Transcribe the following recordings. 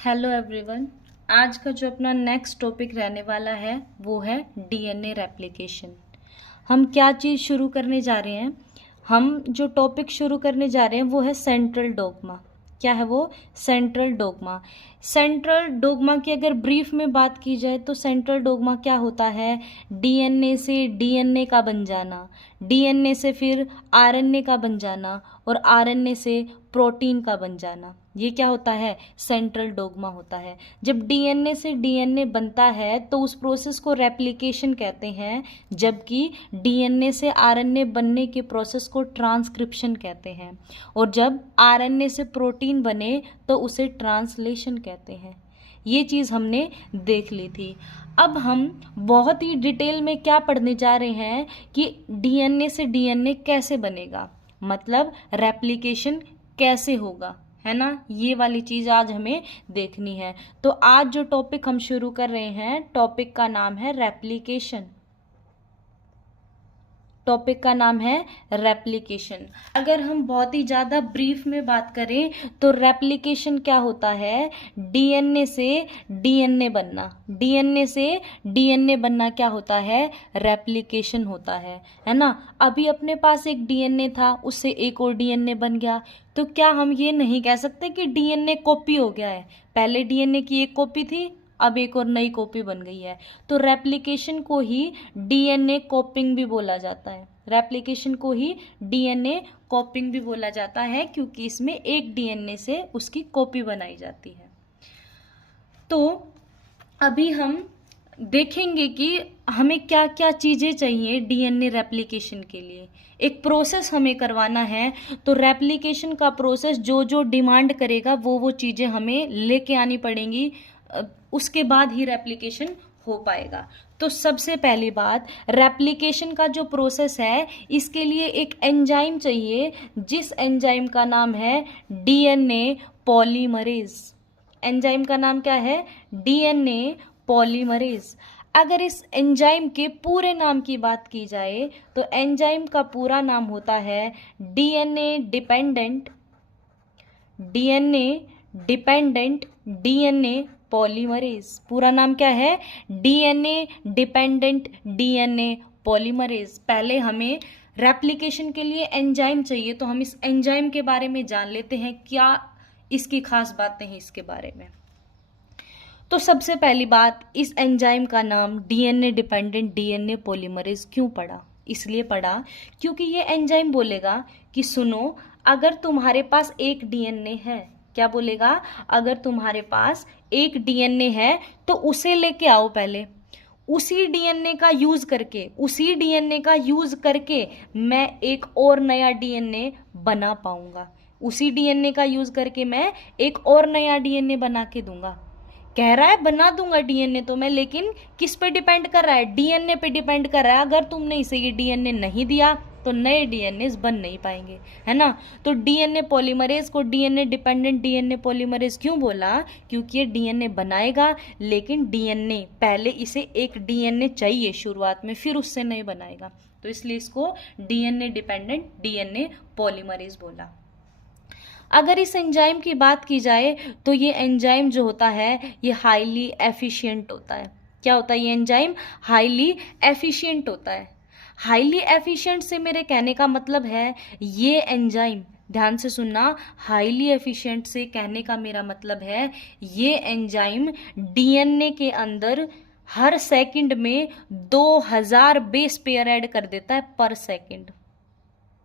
Hello everyone. आज का जो अपना नेक्स्ट टॉपिक रहने वाला है वो है डीएनए रेप्लिकेशन। हम क्या चीज़ शुरू करने जा रहे हैं? हम जो टॉपिक शुरू करने जा रहे हैं वो है सेंट्रल डोग्मा। क्या है वो? Central dogma. सेंट्रल डोग्मा की अगर ब्रीफ में बात की जाए तो सेंट्रल डोग्मा क्या होता है? डीएनए से डीएनए का बन जाना, डीएनए से फिर आरएनए का बन जाना और आरएनए से प्रोटीन का बन जाना। ये क्या होता है? सेंट्रल डोग्मा होता है। जब डीएनए से डीएनए बनता है तो उस प्रोसेस को रेप्लिकेशन कहते हैं, जबकि डीएनए से आरएनए बनने के प्रोसेस को ट्रांसक्रिप्शन कहते हैं, और जब आरएनए से प्रोटीन बने तो उसे ट्रांसलेशन कहते हैं। ये चीज़ हमने देख ली थी। अब हम बहुत ही डिटेल में क्या पढ़ने जा रहे हैं कि डीएनए से डीएनए कैसे बनेगा, मतलब रेप्लिकेशन कैसे होगा, है ना। ये वाली चीज़ आज हमें देखनी है। तो आज जो टॉपिक हम शुरू कर रहे हैं, टॉपिक का नाम है रेप्लिकेशन। टॉपिक का नाम है रेप्लिकेशन। अगर हम बहुत ही ज़्यादा ब्रीफ में बात करें तो रेप्लिकेशन क्या होता है? डीएनए से डीएनए बनना। डीएनए से डीएनए बनना क्या होता है? रेप्लिकेशन होता है ना। अभी अपने पास एक डीएनए था, उससे एक और डीएनए बन गया, तो क्या हम ये नहीं कह सकते कि डीएनए कॉपी हो गया है? पहले डीएनए की एक कॉपी थी, अब एक और नई कॉपी बन गई है। तो रेप्लिकेशन को ही डीएनए कॉपिंग भी बोला जाता है। रेप्लिकेशन को ही डीएनए कॉपिंग भी बोला जाता है, क्योंकि इसमें एक डीएनए से उसकी कॉपी बनाई जाती है। तो अभी हम देखेंगे कि हमें क्या क्या चीज़ें चाहिए डीएनए रेप्लिकेशन के लिए। एक प्रोसेस हमें करवाना है, तो रेप्लिकेशन का प्रोसेस जो जो डिमांड करेगा वो चीज़ें हमें लेके आनी पड़ेंगी, उसके बाद ही रेप्लिकेशन हो पाएगा। तो सबसे पहली बात, रेप्लिकेशन का जो प्रोसेस है इसके लिए एक एंजाइम चाहिए, जिस एंजाइम का नाम है डीएनए पॉलीमरेज। एंजाइम का नाम क्या है? DNA polymerase. अगर इस एंजाइम के पूरे नाम की बात की जाए तो एंजाइम का पूरा नाम होता है डीएनए डिपेंडेंट डीएनए पॉलीमरेज। पूरा नाम क्या है? DNA dependent DNA polymerase. पहले हमें रेप्लिकेशन के लिए एंजाइम चाहिए, तो हम इस एंजाइम के बारे में जान लेते हैं, क्या इसकी खास बातें हैं इसके बारे में। तो सबसे पहली बात, इस एंजाइम का नाम डीएनए डिपेंडेंट डीएनए पॉलीमरेज क्यों पड़ा? इसलिए पड़ा क्योंकि ये एंजाइम बोलेगा कि सुनो, अगर तुम्हारे पास एक डीएनए है, क्या बोलेगा? अगर तुम्हारे पास एक डीएनए है तो उसे लेके आओ पहले। उसी डीएनए का यूज करके मैं एक और नया डीएनए बना पाऊंगा। उसी डीएनए का यूज करके मैं एक और नया डीएनए बना के दूंगा। कह रहा है बना दूंगा डीएनए तो मैं, लेकिन किस पे डिपेंड कर रहा है? डीएनए पे डिपेंड कर रहा है। अगर तुमने इसे ये डीएनए नहीं दिया तो नए डीएनए बन नहीं पाएंगे, है ना। तो डीएनए पॉलीमरेज को डीएनए डिपेंडेंट डीएनए पॉलीमरेज क्यों बोला? क्योंकि ये डीएनए बनाएगा, लेकिन डीएनए पहले इसे एक डीएनए चाहिए शुरुआत में, फिर उससे नहीं बनाएगा, तो इसलिए इसको डीएनए डिपेंडेंट डीएनए पॉलीमरेज बोला। अगर इस एंजाइम की बात की जाए तो ये एंजाइम जो होता है ये हाईली एफिशिएंट होता है। क्या होता है ये एंजाइम? हाईली एफिशिएंट होता है। हाईली एफिशिएंट से मेरे कहने का मतलब है ये एंजाइम, ध्यान से सुनना, हाईली एफिशिएंट से कहने का मेरा मतलब है ये एंजाइम डीएनए के अंदर हर सेकंड में 2000 बेस पेयर ऐड कर देता है पर सेकंड।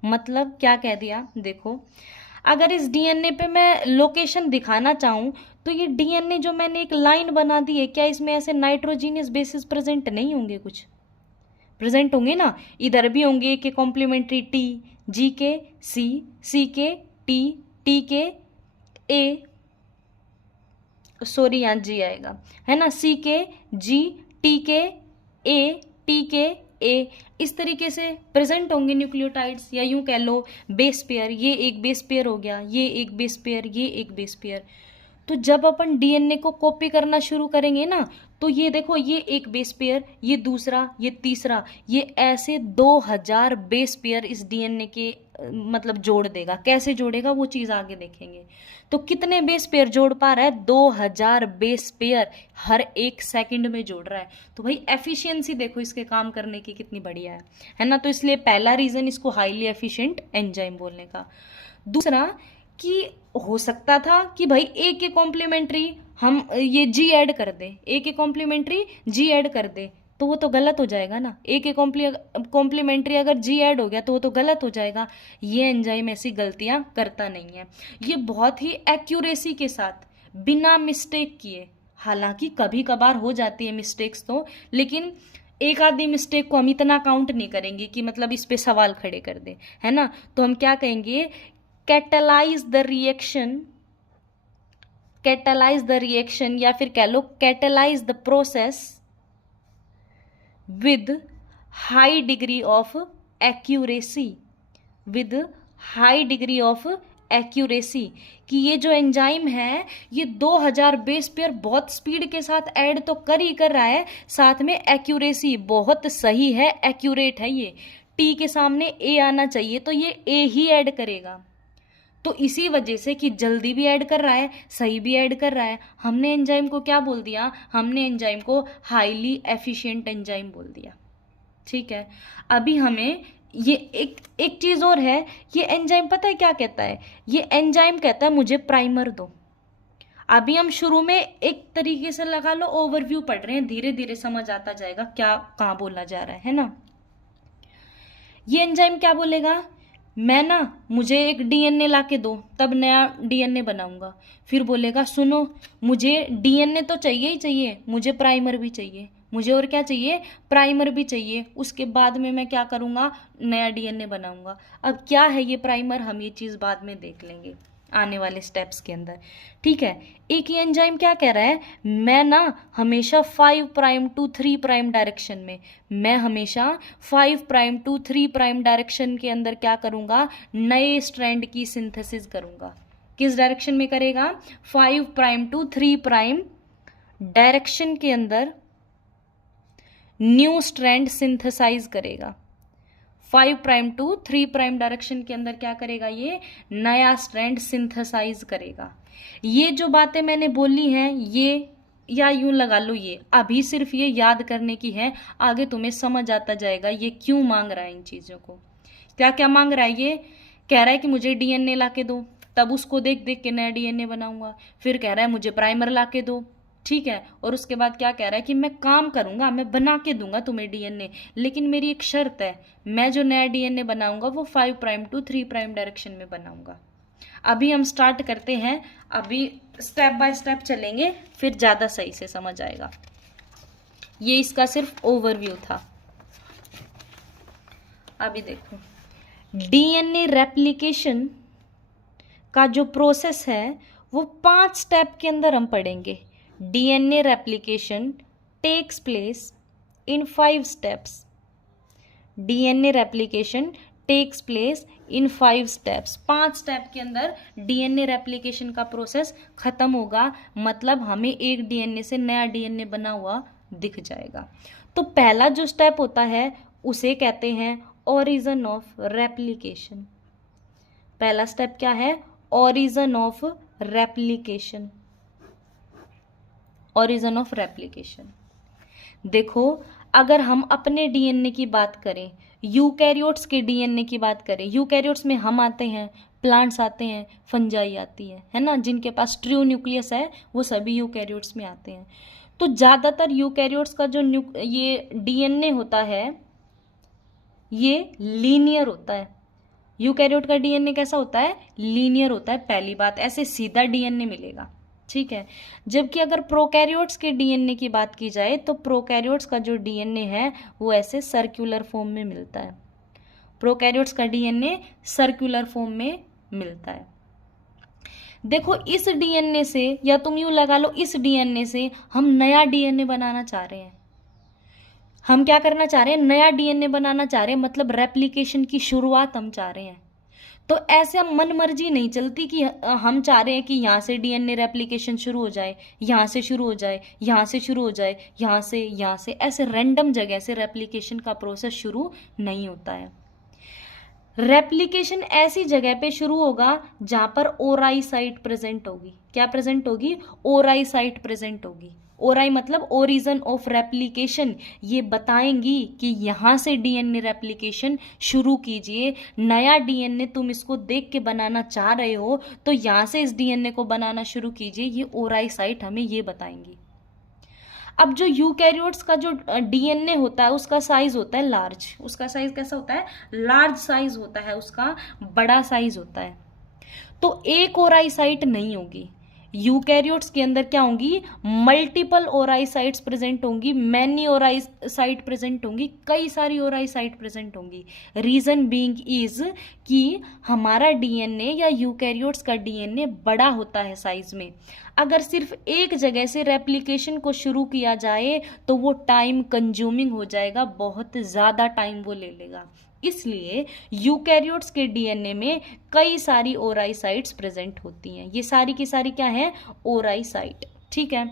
मतलब क्या कह दिया? देखो, अगर इस डीएनए पे मैं लोकेशन दिखाना चाहूँ तो ये डीएनए जो मैंने एक लाइन बना दी है, क्या इसमें ऐसे नाइट्रोजीनियस बेसिस प्रेजेंट नहीं होंगे? कुछ प्रेजेंट होंगे ना। इधर भी होंगे कि कॉम्प्लीमेंट्री टी, जी के सी, सी के टी, टी के ए, सॉरी यहाँ जी आएगा, है ना, सी के जी, टी के ए, टी के ए, इस तरीके से प्रेजेंट होंगे न्यूक्लियोटाइड्स, या यूं कह लो बेस पेयर। ये एक बेस पेयर हो गया, ये एक बेस पेयर, ये एक बेस पेयर। तो जब अपन डीएनए को कॉपी करना शुरू करेंगे ना, तो ये देखो, ये एक बेस पेयर, ये दूसरा, ये तीसरा, ये ऐसे 2000 बेस पेयर इस डीएनए के मतलब जोड़ देगा। कैसे जोड़ेगा वो चीज़ आगे देखेंगे। तो कितने बेस पेयर जोड़ पा रहा है? 2000 बेस पेयर हर 1 सेकंड में जोड़ रहा है। तो भाई एफिशिएंसी देखो इसके काम करने की कितनी बढ़िया है ना। तो इसलिए पहला रीजन इसको हाईली एफिशिएंट एंजाइम बोलने का। दूसरा कि हो सकता था कि भाई ए के कॉम्प्लीमेंट्री हम ये जी ऐड कर दें, ए के कॉम्प्लीमेंट्री जी ऐड कर दे, तो वो तो गलत हो जाएगा ना। ए के कॉम्प्लीमेंट्री अगर जी ऐड हो गया तो वो तो गलत हो जाएगा। ये एंजाइम ऐसी गलतियां करता नहीं है। ये बहुत ही एक्यूरेसी के साथ बिना मिस्टेक किए, हालांकि कभी कभार हो जाती है मिस्टेक्स तो, लेकिन एक आधी मिस्टेक को हम इतना काउंट नहीं करेंगे कि मतलब इस पे सवाल खड़े कर दें, है ना। तो हम क्या कहेंगे? Catalyse the reaction, catalyse the reaction या फिर कह लो catalyse the process with high degree of accuracy, with high degree of accuracy, कि ये जो एंजाइम है ये 2000 बेस पेयर बहुत स्पीड के साथ ऐड तो कर ही कर रहा है, साथ में एक्यूरेसी बहुत सही है, एक्यूरेट है। ये टी के सामने ए आना चाहिए तो ये ए ही ऐड करेगा। तो इसी वजह से कि जल्दी भी ऐड कर रहा है, सही भी ऐड कर रहा है, हमने एंजाइम को क्या बोल दिया? हमने एंजाइम को हाईली एफिशिएंट एंजाइम बोल दिया। ठीक है। अभी हमें ये एक चीज और है, ये एंजाइम पता है क्या कहता है? ये एंजाइम कहता है मुझे प्राइमर दो। अभी हम शुरू में एक तरीके से लगा लो ओवरव्यू पढ़ रहे हैं, धीरे धीरे समझ आता जाएगा क्या कहाँ बोला जा रहा है ना। ये एंजाइम क्या बोलेगा? मैं ना, मुझे एक डीएनए ला के दो, तब नया डीएनए बनाऊंगा। फिर बोलेगा सुनो, मुझे डीएनए तो चाहिए ही चाहिए, मुझे प्राइमर भी चाहिए, मुझे और क्या चाहिए? प्राइमर भी चाहिए। उसके बाद में मैं क्या करूंगा? नया डीएनए बनाऊंगा। अब क्या है ये प्राइमर, हम ये चीज़ बाद में देख लेंगे आने वाले स्टेप्स के अंदर। ठीक है। एक ही एंजाइम क्या कह रहा है? मैं ना हमेशा 5 प्राइम टू 3 प्राइम डायरेक्शन में, मैं हमेशा 5 प्राइम टू 3 प्राइम डायरेक्शन के अंदर क्या करूंगा? नए स्ट्रैंड की सिंथेसिस करूंगा। किस डायरेक्शन में करेगा? 5 प्राइम टू 3 प्राइम डायरेक्शन के अंदर न्यू स्ट्रैंड सिंथेसाइज करेगा। 5 प्राइम टू 3 प्राइम डायरेक्शन के अंदर क्या करेगा? ये नया स्ट्रैंड सिंथेसाइज करेगा। ये जो बातें मैंने बोली हैं, ये या यूं लगा लो, ये अभी सिर्फ ये याद करने की है, आगे तुम्हें समझ आता जाएगा ये क्यों मांग रहा है इन चीजों को। क्या क्या मांग रहा है? ये कह रहा है कि मुझे डीएनए ला के दो, तब उसको देख देख के नया डीएनए बनाऊंगा। फिर कह रहा है मुझे प्राइमर ला के दो। ठीक है। और उसके बाद क्या कह रहा है कि मैं काम करूंगा, मैं बना के दूंगा तुम्हें डीएनए, लेकिन मेरी एक शर्त है, मैं जो नया डीएनए बनाऊंगा वो 5 प्राइम टू 3 प्राइम डायरेक्शन में बनाऊंगा। अभी हम स्टार्ट करते हैं, अभी स्टेप बाय स्टेप चलेंगे, फिर ज्यादा सही से समझ आएगा। ये इसका सिर्फ ओवरव्यू था। अभी देखो, डीएनए रेप्लिकेशन का जो प्रोसेस है वो 5 स्टेप के अंदर हम पढ़ेंगे। DNA replication takes place in 5 steps. DNA replication takes place in 5 steps. 5 step के अंदर DNA रेप्लिकेशन का प्रोसेस खत्म होगा, मतलब हमें एक डीएनए से नया डीएनए बना हुआ दिख जाएगा। तो पहला जो स्टेप होता है उसे कहते हैं ओरिजिन ऑफ रेप्लिकेशन। पहला स्टेप क्या है? Origin of replication. Origin of replication. देखो, अगर हम अपने डीएनए की बात करें, यूकैरियोट्स के डीएनए की बात करें, यूकैरियोट्स में हम आते हैं, प्लांट्स आते हैं, फंजाई आती है ना, जिनके पास ट्रू न्यूक्लियस है वो सभी यूकैरियोट्स में आते हैं। तो ज़्यादातर यूकैरियोट्स का जो ये डीएनए होता है ये लीनियर होता है। यूकैरियोट का डीएनए कैसा होता है? लीनियर होता है। पहली बात, ऐसे सीधा डीएनए मिलेगा। ठीक है। जबकि अगर प्रोकैरियोट्स के डीएनए की बात की जाए तो प्रोकैरियोट्स का जो डीएनए है वो ऐसे सर्कुलर फॉर्म में मिलता है। प्रोकैरियोट्स का डीएनए सर्कुलर फॉर्म में मिलता है। देखो, इस डीएनए से, या तुम यूं लगा लो, इस डीएनए से हम नया डीएनए बनाना चाह रहे हैं। हम क्या करना चाह रहे हैं? नया डीएनए बनाना चाह रहे हैं, मतलब रेप्लिकेशन की शुरुआत हम चाह रहे हैं। तो ऐसे हम मन मर्जी नहीं चलती कि हम चाह रहे हैं कि यहाँ से डीएनए रेप्लिकेशन शुरू हो जाए, यहाँ से शुरू हो जाए, यहाँ से शुरू हो जाए, यहाँ से, ऐसे रैंडम जगह से रेप्लिकेशन का प्रोसेस शुरू नहीं होता है। रेप्लिकेशन ऐसी जगह पे शुरू होगा जहां पर ओराई साइट प्रेजेंट होगी। क्या प्रेजेंट होगी? ओराई साइट प्रेजेंट होगी। ओराई मतलब ओरिजिन ऑफ रेप्लिकेशन, ये बताएंगी कि यहां से डीएनए रेप्लिकेशन शुरू कीजिए। नया डीएनए तुम इसको देख के बनाना चाह रहे हो तो यहां से इस डीएनए को बनाना शुरू कीजिए, ये ओराई साइट हमें ये बताएंगी। अब जो यूकैरियोट्स का जो डीएनए होता है उसका साइज होता है लार्ज। उसका साइज कैसा होता है? लार्ज साइज होता है उसका, बड़ा साइज होता है। तो एक ओराई साइट नहीं होगी। यूकैरियोट्स के अंदर क्या होंगी? मल्टीपल ओराई साइट्स प्रेजेंट होंगी, मैनी ओराई साइट प्रेजेंट होंगी, कई सारी ओराई साइट प्रेजेंट होंगी। रीजन बीइंग इज कि हमारा डीएनए या यूकैरियोट्स का डीएनए बड़ा होता है साइज में। अगर सिर्फ एक जगह से रेप्लिकेशन को शुरू किया जाए तो वो टाइम कंज्यूमिंग हो जाएगा, बहुत ज़्यादा टाइम वो ले लेगा। इसलिए यूकैरियोट्स के डीएनए में कई सारी ओराई साइट्स प्रेजेंट होती हैं। ये सारी की सारी क्या है? ओराई साइट। ठीक है,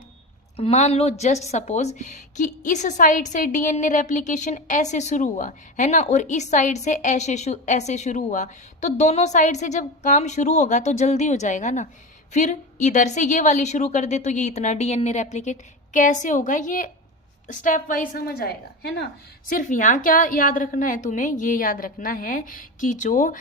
मान लो जस्ट सपोज कि इस साइड से डीएनए रेप्लिकेशन ऐसे शुरू हुआ है ना, और इस साइड से ऐसे शुरू हुआ, तो दोनों साइड से जब काम शुरू होगा तो जल्दी हो जाएगा ना। फिर इधर से ये वाली शुरू कर दे तो ये इतना डीएनए रेप्लिकेट कैसे होगा, ये स्टेप वाइज समझ आएगा, है ना। सिर्फ यहाँ क्या याद रखना है तुम्हें? ये याद रखना है कि जो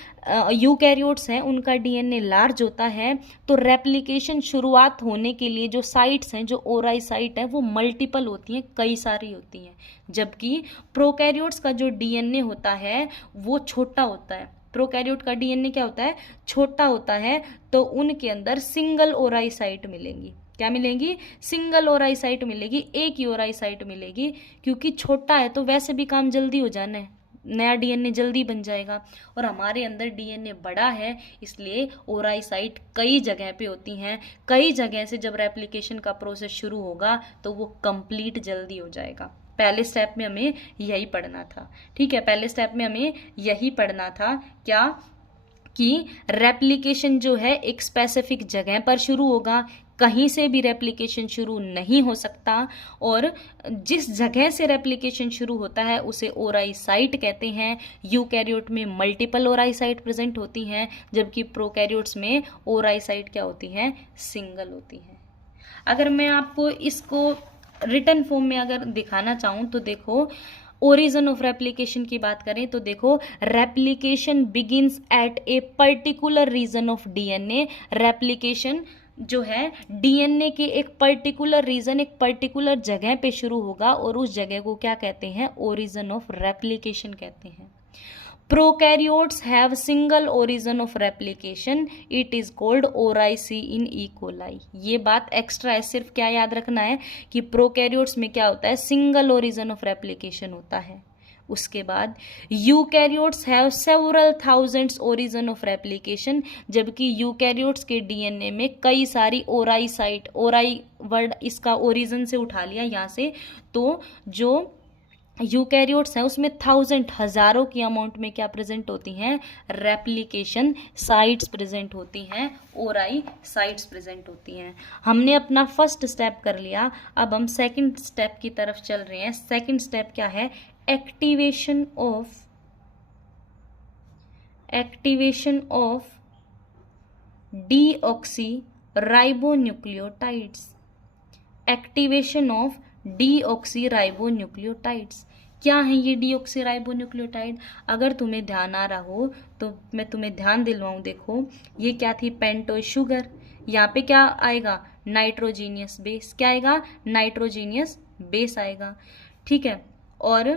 यूकैरियोट्स हैं उनका डीएनए लार्ज होता है, तो रेप्लिकेशन शुरुआत होने के लिए जो साइट्स हैं, जो ओराई साइट है, वो मल्टीपल होती हैं, कई सारी होती हैं। जबकि प्रोकैरियोट्स का जो डीएनए होता है वो छोटा होता है। प्रोकैरियोट का डीएनए क्या होता है? छोटा होता है, तो उनके अंदर सिंगल ओराई साइट मिलेंगी। क्या मिलेंगी? सिंगल ओराई साइट मिलेगी, एक ही ओराई साइट मिलेगी, क्योंकि छोटा है तो वैसे भी काम जल्दी हो जाना है, नया डीएनए जल्दी बन जाएगा। और हमारे अंदर डीएनए बड़ा है, इसलिए ओराई साइट कई जगह पे होती हैं। कई जगह से जब रेप्लिकेशन का प्रोसेस शुरू होगा तो वो कंप्लीट जल्दी हो जाएगा। पहले स्टेप में हमें यही पढ़ना था। ठीक है, पहले स्टेप में हमें यही पढ़ना था, क्या कि रेप्लिकेशन जो है एक स्पेसिफिक जगह पर शुरू होगा, कहीं से भी रेप्लिकेशन शुरू नहीं हो सकता, और जिस जगह से रेप्लिकेशन शुरू होता है उसे ओराई साइट कहते हैं। यूकैरियोट में मल्टीपल ओराई साइट प्रेजेंट होती हैं, जबकि प्रोकैरियोट्स में ओराई साइट क्या होती हैं? सिंगल होती हैं। अगर मैं आपको इसको रिटन फॉर्म में अगर दिखाना चाहूँ तो देखो, ओरिजिन ऑफ रेप्लिकेशन की बात करें तो देखो, replication begins at a particular region of DNA. Replication जो है डीएनए के एक पर्टिकुलर रीजन, एक पर्टिकुलर जगह पे शुरू होगा, और उस जगह को क्या कहते हैं? ओरिजिन ऑफ रेप्लिकेशन कहते हैं। Prokaryotes have single origin of replication, it is called oriC in E coli. ये बात एक्स्ट्रा है, सिर्फ क्या याद रखना है कि प्रोकैरियोट्स में क्या होता है? सिंगल ओरिजिन ऑफ रेप्लिकेशन होता है। उसके बाद eukaryotes have several thousands origin of replication, जबकि यूकैरियोट्स के डीएनए में कई सारी ओराई साइट, ओराई वर्ड इसका ओरिजिन से उठा लिया यहाँ से, तो जो यूकैरियोट्स हैं उसमें थाउजेंड, हजारों की अमाउंट में क्या प्रेजेंट होती हैं? रेप्लिकेशन साइट्स प्रेजेंट होती हैं, ओराई साइट्स प्रेजेंट होती हैं। हमने अपना फर्स्ट स्टेप कर लिया, अब हम सेकंड स्टेप की तरफ चल रहे हैं। सेकंड स्टेप क्या है? Activation of deoxy ribonucleotides. Activation of deoxy ribonucleotides. क्या है ये डीऑक्सी राइबोन्यूक्लियोटाइड? अगर तुम्हें ध्यान आ रहा हो तो मैं तुम्हें ध्यान दिलवाऊं। देखो, ये क्या थी? Pentose sugar. यहाँ पे क्या आएगा? Nitrogenous base. क्या आएगा? नाइट्रोजीनियस बेस आएगा। ठीक है, और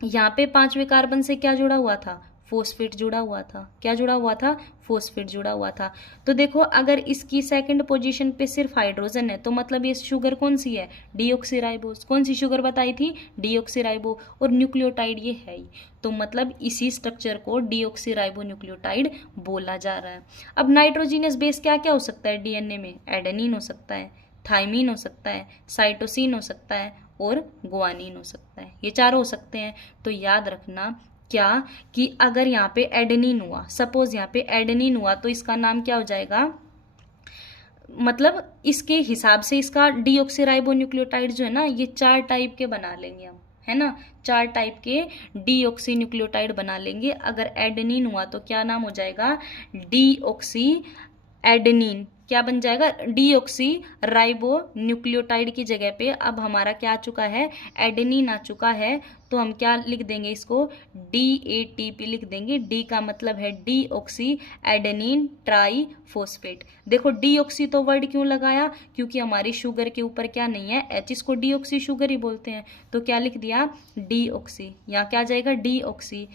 यहाँ पे 5वें कार्बन से क्या जुड़ा हुआ था? फोस्फेट जुड़ा हुआ था। क्या जुड़ा हुआ था? फोस्फेट जुड़ा हुआ था। तो देखो, अगर इसकी सेकंड पोजीशन पे सिर्फ हाइड्रोजन है तो मतलब ये शुगर कौन सी है? डीऑक्सीराइबोस। कौन सी शुगर बताई थी? डीऑक्सीराइबो। और न्यूक्लियोटाइड ये है ही, तो मतलब इसी स्ट्रक्चर को डीऑक्सीराइबो न्यूक्लियोटाइड बोला जा रहा है। अब नाइट्रोजीनियस बेस क्या क्या हो सकता है डीएनए में? एडेनिन हो सकता है, थाइमीन हो सकता है, साइटोसिन हो सकता है, और गुआनिन हो सकता है। ये चारों हो सकते हैं। तो याद रखना क्या कि अगर यहाँ पे एडेनिन हुआ, सपोज यहाँ पे एडेनिन हुआ, तो इसका नाम क्या हो जाएगा? मतलब इसके हिसाब से इसका डीऑक्सीराइबोन्यूक्लियोटाइड जो है ना, ये 4 टाइप के बना लेंगे हम। है ना, 4 टाइप के डीऑक्सी न्यूक्लियोटाइड बना लेंगे। अगर एडेनिन हुआ तो क्या नाम हो जाएगा, डीऑक्सी एडेनिन। क्या बन जाएगा, डीऑक्सी राइबो न्यूक्लियोटाइड की जगह पे अब हमारा क्या आ चुका है, एडेनिन आ चुका है। तो हम क्या लिख देंगे इसको, DATP लिख देंगे। डी का मतलब है डीऑक्सी एडेनिन ट्राईफॉस्फेट। देखो डीऑक्सी तो वर्ड क्यों लगाया, क्योंकि हमारी शुगर के ऊपर क्या नहीं है, एच, इसको डीऑक्सी शुगर ही बोलते हैं। तो क्या लिख दिया, डीऑक्सी। यहाँ क्या आ जाएगा, डीऑक्सी।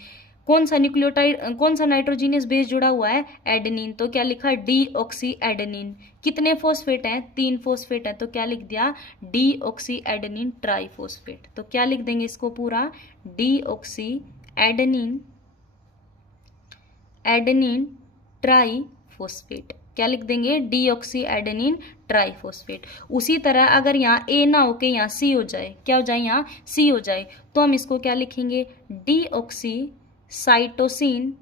कौन सा न्यूक्लियोटाइड, कौन सा नाइट्रोजीनियस बेस जुड़ा हुआ है, एडेनिन। तो क्या लिखा, डीऑक्सी एडेनिन। कितने फॉस्फेट हैं, 3 फॉस्फेट है। तो क्या लिख दिया, डीऑक्सी एडेनिन ट्राईफॉस्फेट। तो क्या लिख देंगे इसको पूरा, डीऑक्सी एडेनिन एडेनिन ट्राईफॉस्फेट। क्या लिख देंगे, डीऑक्सी एडेनिन ट्राईफॉस्फेट। उसी तरह अगर यहाँ ए ना होके यहाँ सी हो जाए, क्या हो जाए, यहाँ सी हो जाए, तो हम इसको क्या लिखेंगे, deoxy cytosine,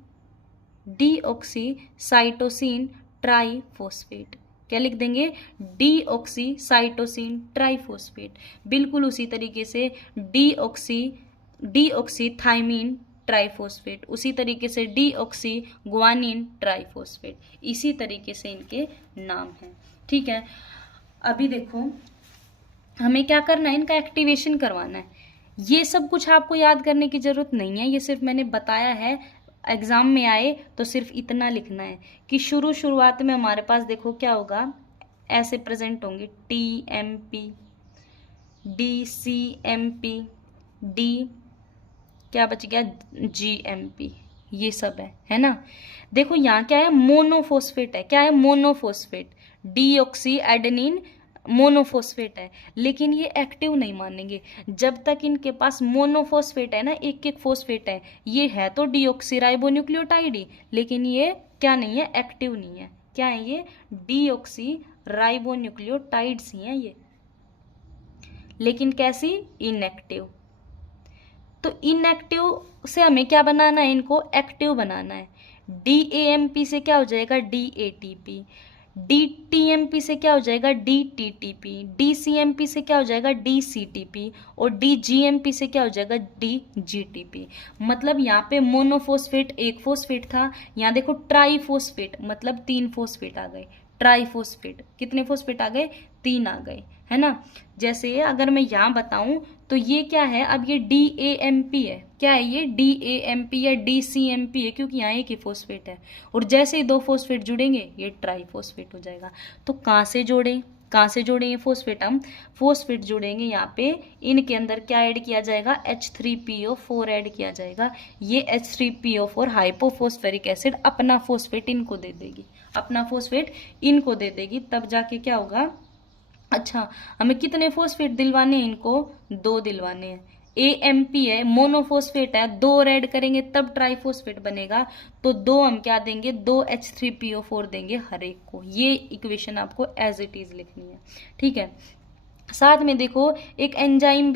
deoxy cytosine triphosphate. क्या लिख देंगे, डीऑक्सी साइटोसिन ट्राईफॉस्फेट। बिल्कुल उसी तरीके से डीऑक्सी थाइमीन ट्राईफॉस्फेट, उसी तरीके से डीऑक्सी ग्वानिन ट्राईफॉस्फेट। इसी तरीके से इनके नाम हैं। ठीक है, अभी देखो हमें क्या करना है, इनका एक्टिवेशन करवाना है। ये सब कुछ आपको याद करने की जरूरत नहीं है, ये सिर्फ मैंने बताया है। एग्जाम में आए तो सिर्फ इतना लिखना है कि शुरुआत में हमारे पास देखो क्या होगा, ऐसे प्रेजेंट होंगे, TMP, DCMP, D, क्या बच गया, GMP, ये सब है ना। देखो यहाँ क्या है, मोनोफॉस्फेट है। क्या है, मोनोफॉस्फेट। डीऑक्सी एडेनिन मोनोफॉस्फेट है, लेकिन ये एक्टिव नहीं मानेंगे जब तक इनके पास मोनोफॉस्फेट है ना, एक एक फॉस्फेट है। ये है तो डीऑक्सीराइबोन्यूक्लियोटाइड ही, लेकिन ये क्या नहीं है, एक्टिव नहीं है। क्या है ये, डीऑक्सीराइबोन्यूक्लियोटाइड्स ही हैं ये, लेकिन कैसी, इनएक्टिव। तो इनएक्टिव से हमें क्या बनाना है, इनको एक्टिव बनाना है। DAMP से क्या हो जाएगा, DATP। DTMP से क्या हो जाएगा, DTTP। DCMP से क्या हो जाएगा, DCTP। और DGMP से क्या हो जाएगा, DGTP। मतलब यहाँ पे मोनोफॉस्फेट एक फॉस्फेट था, यहाँ देखो ट्राईफॉस्फेट मतलब 3 फॉस्फेट आ गए। ट्राईफॉस्फेट कितने फॉस्फेट आ गए, 3 आ गए, है ना। जैसे अगर मैं यहाँ बताऊं तो ये क्या है, अब ये DAMP है। क्या है ये, DAMP या DCMP है, क्योंकि यहाँ एक ही फॉस्फेट है। और जैसे ही 2 फॉस्फेट जुड़ेंगे ये ट्राईफॉस्फेट हो जाएगा। तो कहाँ से जोड़ें, कहाँ से जोड़ें ये फॉस्फेट, हम फॉस्फेट जोड़ेंगे यहाँ पे। इनके अंदर क्या ऐड किया जाएगा, H3PO4 ऐड किया जाएगा। ये H3PO4 हाइपोफॉस्फेरिक एसिड अपना फॉस्फेट इनको दे देगी, अपना फॉस्फेट इनको दे देगी। तब जाके क्या होगा, अच्छा हमें कितने फॉस्फेट दिलवाने हैं, इनको 2 दिलवाने हैं। AMP है, मोनोफॉस्फेट है, 2 और ऐड करेंगे तब ट्राईफॉस्फेट बनेगा। तो 2 हम क्या देंगे, 2 H3PO4 देंगे हर एक को। ये इक्वेशन आपको एज इट इज लिखनी है, ठीक है। साथ में देखो एक एंजाइम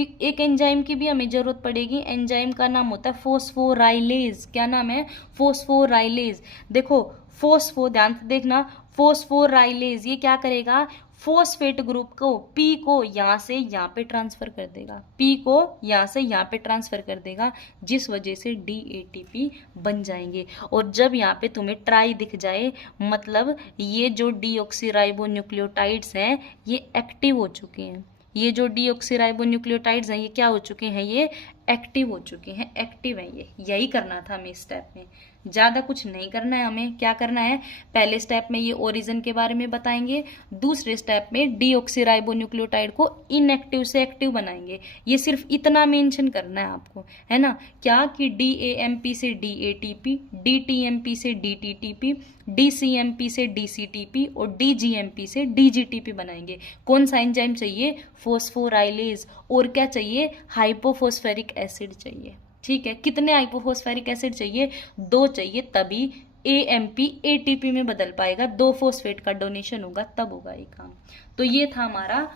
की भी हमें जरूरत पड़ेगी। एंजाइम का नाम होता है फोस्फोराइलेज। क्या नाम है, फोस्फोराइलेज। देखो ध्यान से देखना, फोस्फोराइलेज ये क्या करेगा, फॉस्फेट ग्रुप को पी को यहाँ से यहाँ पे ट्रांसफर कर देगा, पी को यहाँ से यहाँ पे ट्रांसफर कर देगा, जिस वजह से DATP बन जाएंगे। और जब यहाँ पे तुम्हें ट्राई दिख जाए, मतलब ये जो डीऑक्सीराइबोन्यूक्लियोटाइड्स हैं ये एक्टिव हो चुके हैं। ये जो डीऑक्सीराइबोन्यूक्लियोटाइड्स हैं ये क्या हो चुके हैं, ये एक्टिव हो चुके हैं, एक्टिव हैं ये। यही करना था हमें स्टेप में, ज़्यादा कुछ नहीं करना है हमें। क्या करना है, पहले स्टेप में ये ओरिजिन के बारे में बताएंगे, दूसरे स्टेप में डीऑक्सीराइबोन्यूक्लियोटाइड को इनएक्टिव से एक्टिव बनाएंगे। ये सिर्फ इतना मेंशन करना है आपको, है ना। क्या कि DAMP से DATP, DTMP से DTTP, DCMP से DCTP और DGMP से DGTP बनाएंगे। कौन सा एंजाइम चाहिए, फोस्फोराइलेज। और क्या चाहिए, हाइपोफॉस्फेरिक एसिड चाहिए, ठीक है। कितने हाइपोफॉस्फेरिक एसिड चाहिए, 2 चाहिए, तभी AMP ATP में बदल पाएगा। 2 फॉस्फेट का डोनेशन होगा तब होगा ये काम। तो ये था हमारा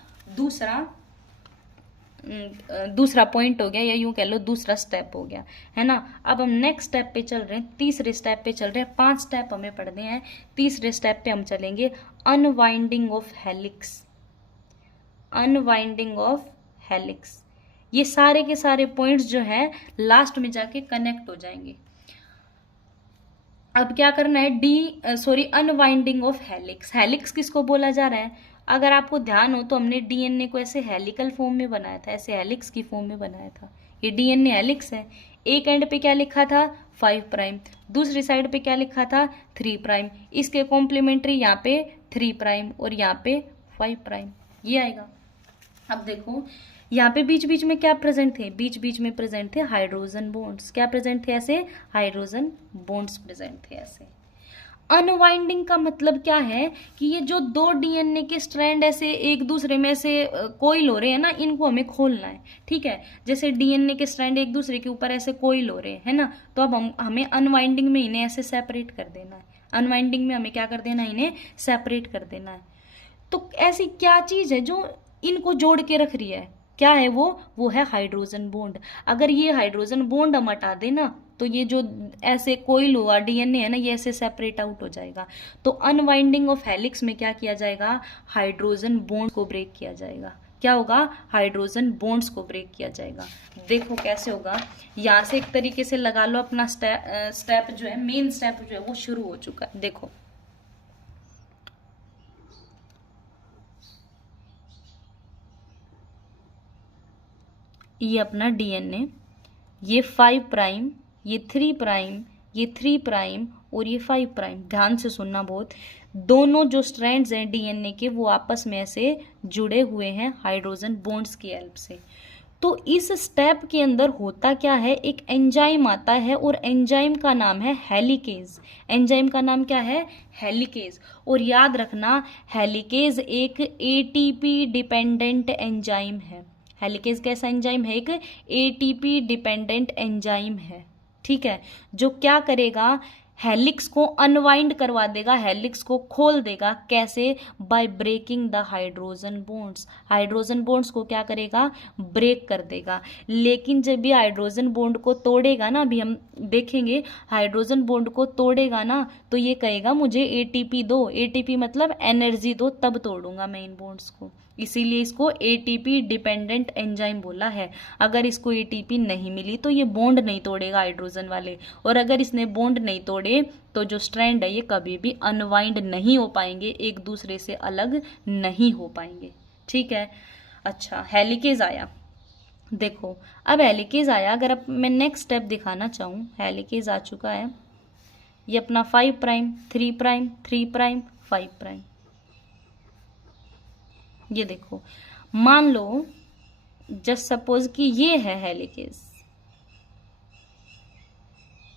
दूसरा पॉइंट हो गया, या यूं कह लो दूसरा स्टेप हो गया, है ना। अब हम नेक्स्ट स्टेप पे चल रहे हैं, तीसरे स्टेप पे चल रहे हैं। 5 स्टेप हमें पढ़ने हैं, तीसरे स्टेप पे हम चलेंगे unwinding of helix. Unwinding of helix ये सारे के सारे पॉइंट्स जो है लास्ट में जाके कनेक्ट हो जाएंगे। अब क्या करना है, अनवाइंडिंग ऑफ हेलिक्स। हेलिक्स किसको बोला जा रहा है? अगर आपको ध्यान हो तो हमने डीएनए को ऐसे हेलिकल फॉर्म में बनाया था, ऐसे हेलिक्स की फॉर्म में बनाया था। ये डीएनए हेलिक्स है। एक एंड पे क्या लिखा था? 5 प्राइम, दूसरी साइड पे क्या लिखा था? 3 प्राइम। इसके कॉम्प्लीमेंट्री यहाँ पे 3 प्राइम और यहाँ पे 5 प्राइम, ये आएगा। अब देखो यहाँ पे बीच बीच में क्या प्रेजेंट थे? बीच बीच में प्रेजेंट थे हाइड्रोजन बॉन्ड्स। क्या प्रेजेंट थे? ऐसे हाइड्रोजन बॉन्ड्स प्रेजेंट थे ऐसे। अनवाइंडिंग का मतलब क्या है कि ये जो दो डीएनए के स्ट्रैंड ऐसे एक दूसरे में ऐसे कोइल हो रहे हैं ना, इनको हमें खोलना है, ठीक है। जैसे डीएनए के स्ट्रैंड एक दूसरे के ऊपर ऐसे कोइल हो रहे हैं, है ना, तो अब हमें अनवाइंडिंग में इन्हें ऐसे सेपरेट कर देना है। अनवाइंडिंग में हमें क्या कर देना है? इन्हें सेपरेट कर देना है। तो ऐसी क्या चीज है जो इनको जोड़ के रख रही है? क्या है वो है हाइड्रोजन बॉन्ड। अगर ये हाइड्रोजन बॉन्ड हम हटा देना तो ये जो ऐसे कोइल हुआ डीएनए है ना, ये ऐसे सेपरेट आउट हो जाएगा। तो अनवाइंडिंग ऑफ हेलिक्स में क्या किया जाएगा? हाइड्रोजन बॉन्ड को ब्रेक किया जाएगा। क्या होगा? हाइड्रोजन बॉन्ड्स को ब्रेक किया जाएगा। देखो कैसे होगा, यहां से एक तरीके से लगा लो अपना स्टेप जो है, मेन स्टेप जो है वो शुरू हो चुका है। देखो ये अपना डीएनए, ये 5 प्राइम, ये 3 प्राइम, ये 3 प्राइम और ये 5 प्राइम। ध्यान से सुनना बहुत, दोनों जो स्ट्रैंड्स हैं डीएनए के वो आपस में ऐसे जुड़े हुए हैं हाइड्रोजन बॉन्ड्स की हेल्प से। तो इस स्टेप के अंदर होता क्या है? एक एंजाइम आता है और एंजाइम का नाम है हेलिकेज। एंजाइम का नाम क्या है? हेलिकेज। और याद रखना, हेलिकेज एक एटीपी डिपेंडेंट एंजाइम है। हेलिकेज कैसा एंजाइम है? एक एटीपी डिपेंडेंट एंजाइम है, ठीक है, जो क्या करेगा? हेलिक्स को अनवाइंड करवा देगा, हेलिक्स को खोल देगा। कैसे? By breaking the hydrogen bonds. Hydrogen bonds को क्या करेगा? ब्रेक कर देगा। लेकिन जब भी हाइड्रोजन बॉन्ड को तोड़ेगा ना, अभी हम देखेंगे, हाइड्रोजन बॉन्ड को तोड़ेगा ना तो ये कहेगा मुझे एटीपी दो। एटीपी मतलब एनर्जी दो, तब तोड़ूंगा मैं इन बॉन्ड्स को। इसीलिए इसको एटीपी डिपेंडेंट एंजाइम बोला है। अगर इसको एटीपी नहीं मिली तो ये बॉन्ड नहीं तोड़ेगा हाइड्रोजन वाले, और अगर इसने बॉन्ड नहीं तोड़े तो जो स्ट्रैंड है ये कभी भी अनवाइंड नहीं हो पाएंगे, एक दूसरे से अलग नहीं हो पाएंगे, ठीक है। अच्छा, हेलिकेज आया। देखो अब हेलिकेज आया, अगर अब मैं नेक्स्ट स्टेप दिखाना चाहूँ, हेलिकेज आ चुका है। ये अपना 5 प्राइम, 3 प्राइम, 3 प्राइम, 5 प्राइम। ये देखो, मान लो जस्ट सपोज कि ये है हेलिकेज,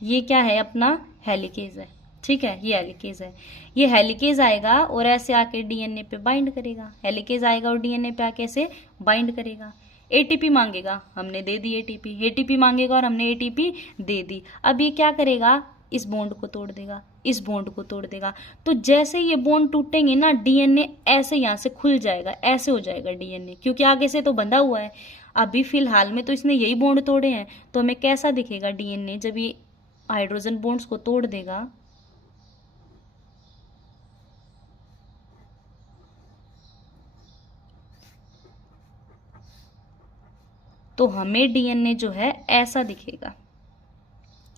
ये क्या है? अपना हेलिकेज है, ठीक है, ये हेलिकेज है। ये हेलिकेज आएगा और ऐसे आके डीएनए पे बाइंड करेगा। हेलिकेज आएगा और डीएनए पे आके ऐसे बाइंड करेगा। एटीपी मांगेगा, हमने दे दी एटीपी। एटीपी मांगेगा और हमने एटीपी दे दी। अब ये क्या करेगा? इस बॉन्ड को तोड़ देगा, इस बॉन्ड को तोड़ देगा। तो जैसे ये बॉन्ड टूटेंगे ना, डीएनए ऐसे यहाँ से खुल जाएगा, ऐसे हो जाएगा डीएनए, क्योंकि आगे से तो बंधा हुआ है। अभी फिलहाल में तो इसने यही बॉन्ड तोड़े हैं, तो हमें कैसा दिखेगा डीएनए जब ये हाइड्रोजन बॉन्ड्स को तोड़ देगा? तो हमें डीएनए जो है ऐसा दिखेगा,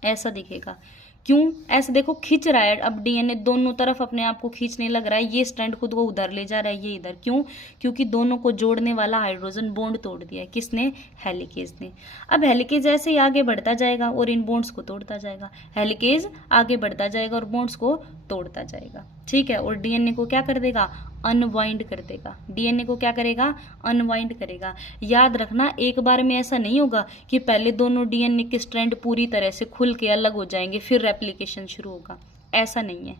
ऐसा दिखेगा। क्यों ऐसे? देखो खींच रहा है, अब डीएनए दोनों तरफ अपने आप को खींचने लग रहा है। ये स्ट्रैंड खुद को उधर ले जा रहा है, ये इधर। क्यों? क्योंकि दोनों को जोड़ने वाला हाइड्रोजन बॉन्ड तोड़ दिया है। किसने? हेलिकेज ने। अब हेलिकेज ऐसे ही आगे बढ़ता जाएगा और इन बॉन्ड्स को तोड़ता जाएगा। हेलिकेज आगे बढ़ता जाएगा और बॉन्ड्स को तोड़ता जाएगा, ठीक है। और डीएनए को क्या कर देगा? अनवाइंड कर देगा। डीएनए को क्या करेगा? अनवाइंड करेगा। याद रखना, एक बार में ऐसा नहीं होगा कि पहले दोनों डीएनए के स्ट्रैंड पूरी तरह से खुल के अलग हो जाएंगे फिर रेप्लिकेशन शुरू होगा, ऐसा नहीं है।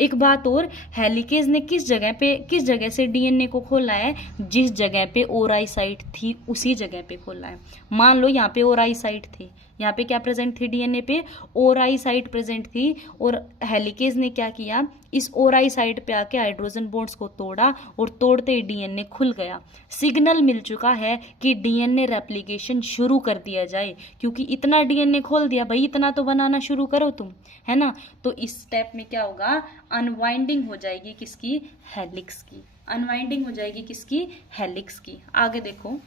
एक बात और, हेलिकेज ने किस जगह से डीएनए को खोला है? जिस जगह पे ओराई साइट थी उसी जगह पे खोला है। मान लो यहाँ पे ओराई साइट थी, यहाँ पे क्या प्रेजेंट थी? डीएनए पे ओराई साइट प्रेजेंट थी, और हेलिकेज ने क्या किया? इस ओराई साइट पे आके हाइड्रोजन बॉन्ड्स को तोड़ा और तोड़ते ही डीएनए खुल गया। सिग्नल मिल चुका है कि डीएनए रेप्लिकेशन शुरू कर दिया जाए, क्योंकि इतना डीएनए खोल दिया भाई, इतना तो बनाना शुरू करो तुम, है ना। तो इस स्टेप में क्या होगा? अनवाइंडिंग हो जाएगी किसकी? हेलिक्स की। अनवाइंडिंग हो जाएगी किसकी? हेलिक्स की। आगे देखो,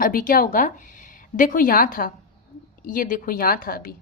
अभी क्या होगा, देखो यहाँ था, ये देखो यहाँ था अभी।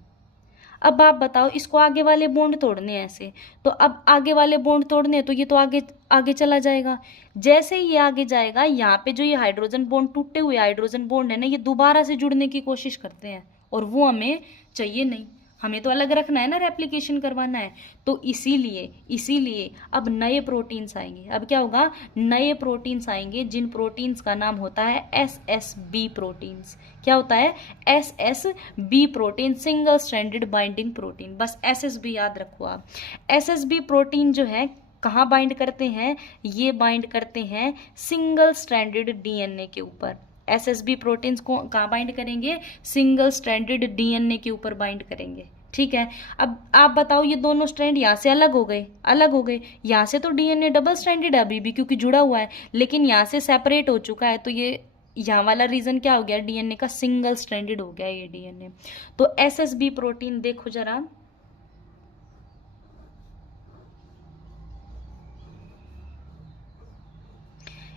अब आप बताओ, इसको आगे वाले बॉन्ड तोड़ने हैं ऐसे, तो अब आगे वाले बॉन्ड तोड़ने हैं तो ये तो आगे आगे चला जाएगा। जैसे ही ये आगे जाएगा, यहाँ पे जो ये हाइड्रोजन बॉन्ड, टूटे हुए हाइड्रोजन बॉन्ड है ना, ये दोबारा से जुड़ने की कोशिश करते हैं, और वो हमें चाहिए नहीं, हमें तो अलग रखना है ना, रेप्लिकेशन करवाना है। तो इसीलिए इसीलिए अब नए प्रोटीन्स आएंगे। अब क्या होगा, नए प्रोटीन्स आएंगे, जिन प्रोटीन्स का नाम होता है SSB प्रोटीन्स। क्या होता है, SSB protein, single stranded binding protein. बस SSB याद रखो आप। SSB प्रोटीन जो है कहाँ बाइंड करते हैं, ये बाइंड करते हैं सिंगल स्ट्रैंडेड DNA के ऊपर। SSB प्रोटीन्स को कहाँ बाइंड करेंगे, सिंगल स्ट्रैंडेड DNA के ऊपर बाइंड करेंगे। ठीक है, अब आप बताओ, ये दोनों स्ट्रैंड यहाँ से अलग हो गए, अलग हो गए। यहाँ से तो DNA डबल स्ट्रैंडेड है अभी भी, क्योंकि जुड़ा हुआ है, लेकिन यहाँ से सेपरेट हो चुका है, तो ये यहाँ वाला रीजन क्या हो गया, DNA का सिंगल स्ट्रैंडेड हो गया ये DNA। तो SSB प्रोटीन देखो जरा,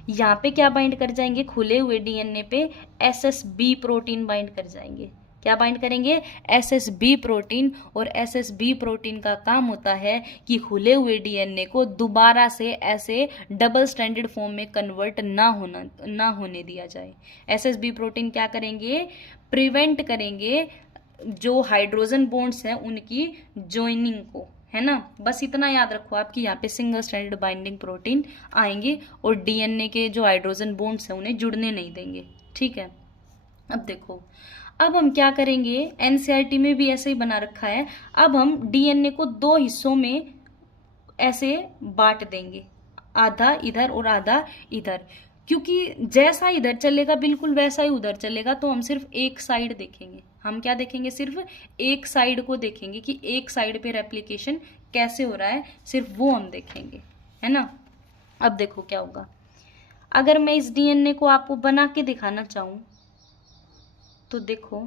यहाँ पे क्या बाइंड कर जाएंगे, खुले हुए DNA पे SSB प्रोटीन बाइंड कर जाएंगे। क्या बाइंड करेंगे, SSB प्रोटीन। और SSB प्रोटीन का काम होता है कि खुले हुए DNA को दोबारा से ऐसे डबल स्ट्रैंडेड फॉर्म में कन्वर्ट ना होने दिया जाए। SSB प्रोटीन क्या करेंगे, प्रिवेंट करेंगे जो हाइड्रोजन बॉन्ड्स हैं उनकी ज्वाइनिंग को, है ना। बस इतना याद रखो आप कि यहाँ पे सिंगल स्ट्रैंडेड बाइंडिंग प्रोटीन आएंगे और DNA के जो हाइड्रोजन बॉन्ड्स हैं उन्हें जुड़ने नहीं देंगे। ठीक है, अब देखो, अब हम क्या करेंगे, NCERT में भी ऐसे ही बना रखा है। अब हम DNA को दो हिस्सों में ऐसे बांट देंगे, आधा इधर और आधा इधर, क्योंकि जैसा इधर चलेगा बिल्कुल वैसा ही उधर चलेगा, तो हम सिर्फ एक साइड देखेंगे। हम क्या देखेंगे, सिर्फ एक साइड को देखेंगे कि एक साइड पे रेप्लिकेशन कैसे हो रहा है, सिर्फ वो हम देखेंगे, है ना। अब देखो क्या होगा, अगर मैं इस DNA को आपको बना के दिखाना चाहूं तो देखो,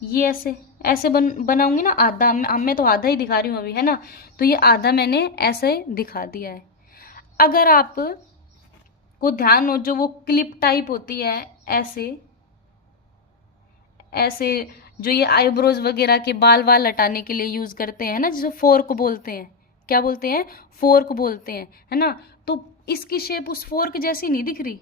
ये ऐसे ऐसे बनाऊंगी ना, आधा, मैं तो आधा ही दिखा रही हूं अभी, है ना। तो ये आधा मैंने ऐसे दिखा दिया है। अगर आप को ध्यान हो, जो वो क्लिप टाइप होती है ऐसे ऐसे, जो ये आईब्रोज वगैरह के बाल वाल हटाने के लिए यूज करते हैं ना, जिसे फोर्क बोलते हैं, क्या बोलते हैं, फोर्क बोलते हैं, है ना। तो इसकी शेप उस फोर्क जैसी नहीं दिख रही,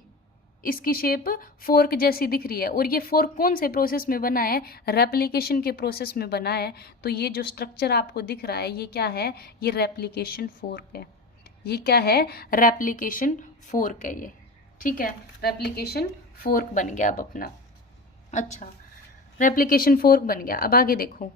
इसकी शेप फोर्क जैसी दिख रही है। और ये फोर्क कौन से प्रोसेस में बना है, रेप्लिकेशन के प्रोसेस में बना है। तो ये जो स्ट्रक्चर आपको दिख रहा है ये क्या है, ये रेप्लिकेशन फोर्क है। ये क्या है, रेप्लिकेशन फोर्क है ये। ठीक है, रेप्लिकेशन फोर्क बन गया अब अपना। अच्छा, रेप्लिकेशन फोर्क बन गया। अब आगे देखो,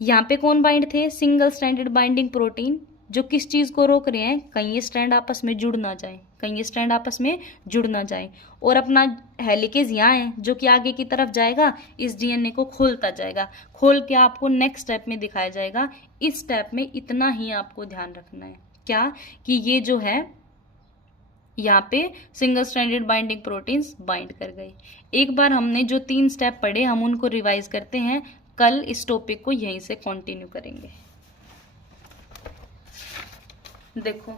यहाँ पे कौन बाइंड थे, सिंगल स्ट्रैंडेड बाइंडिंग प्रोटीन, जो किस चीज को रोक रहे हैं, कहीं ये स्ट्रैंड आपस में जुड़ ना जाए, कहीं ये स्ट्रैंड आपस में जुड़ ना जाए। और अपना हेलिकेज यहाँ है जो कि आगे की तरफ जाएगा, इस DNA को खोलता जाएगा, खोल के आपको नेक्स्ट स्टेप में दिखाया जाएगा। इस स्टेप में इतना ही आपको ध्यान रखना है, क्या, कि ये जो है यहाँ पे single stranded binding proteins bind कर गए। एक बार हमने जो 3 स्टेप पढ़े हम उनको रिवाइज करते हैं, कल इस टॉपिक को यहीं से कंटिन्यू करेंगे। देखो,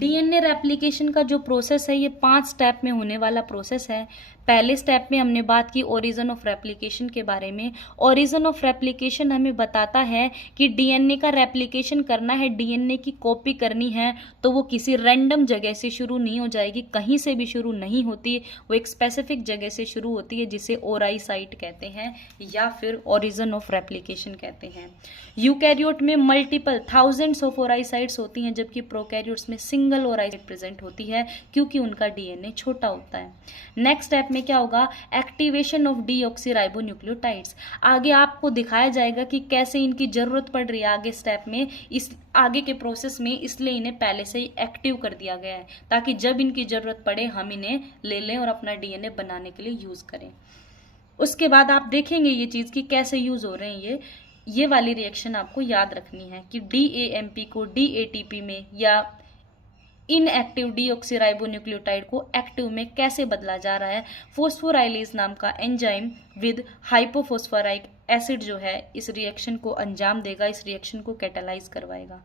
DNA रेप्लिकेशन का जो प्रोसेस है ये 5 स्टेप में होने वाला प्रोसेस है। पहले स्टेप में हमने बात की ओरिजिन ऑफ रेप्लिकेशन के बारे में। ओरिजिन ऑफ रेप्लिकेशन हमें बताता है कि DNA का रेप्लिकेशन करना है, DNA की कॉपी करनी है, तो वो किसी रैंडम जगह से शुरू नहीं हो जाएगी, कहीं से भी शुरू नहीं होती, वो एक स्पेसिफिक जगह से शुरू होती है जिसे ओराई साइट कहते हैं या फिर ओरिजिन ऑफ रेप्लिकेशन कहते हैं। यूकैरियोट में multiple thousands of Orai sites होती हैं, जबकि प्रोकैरियोट्स में सिंगल ओराई साइट प्रेजेंट होती है क्योंकि उनका DNA छोटा होता है। नेक्स्ट स्टेप में क्या होगा, एक्टिवेशन ऑफ डीऑक्सीराइबोन्यूक्लियोटाइड्स। आगे आपको दिखाया जाएगा कि कैसे इनकी जरूरत पड़ रही है आगे स्टेप में, इस आगे के प्रोसेस में, इसलिए इन्हें पहले से ही एक्टिव कर दिया गया है ताकि जब इनकी जरूरत पड़े हम इन्हें ले लें और अपना DNA बनाने के लिए यूज करें। उसके बाद आप देखेंगे ये चीज कि कैसे यूज हो रहे हैं ये वाली रिएक्शन आपको याद रखनी है कि DAMP को DATP में या इनएक्टिव डीऑक्सीराइबोन्यूक्लियोटाइड को एक्टिव में कैसे बदला जा रहा है। फोस्फोराइलेज नाम का एंजाइम विद हाइपोफोस्फोराइक एसिड जो है इस रिएक्शन को अंजाम देगा, इस रिएक्शन को कैटालाइज करवाएगा।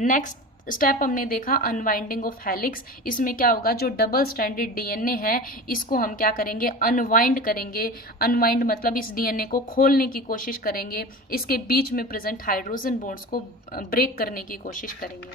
नेक्स्ट स्टेप हमने देखा अनवाइंडिंग ऑफ हेलिक्स। इसमें क्या होगा, जो डबल स्ट्रैंडेड डीएनए है इसको हम क्या करेंगे, अनवाइंड करेंगे। अनवाइंड मतलब इस डीएनए को खोलने की कोशिश करेंगे, इसके बीच में प्रेजेंट हाइड्रोजन बॉन्ड्स को ब्रेक करने की कोशिश करेंगे।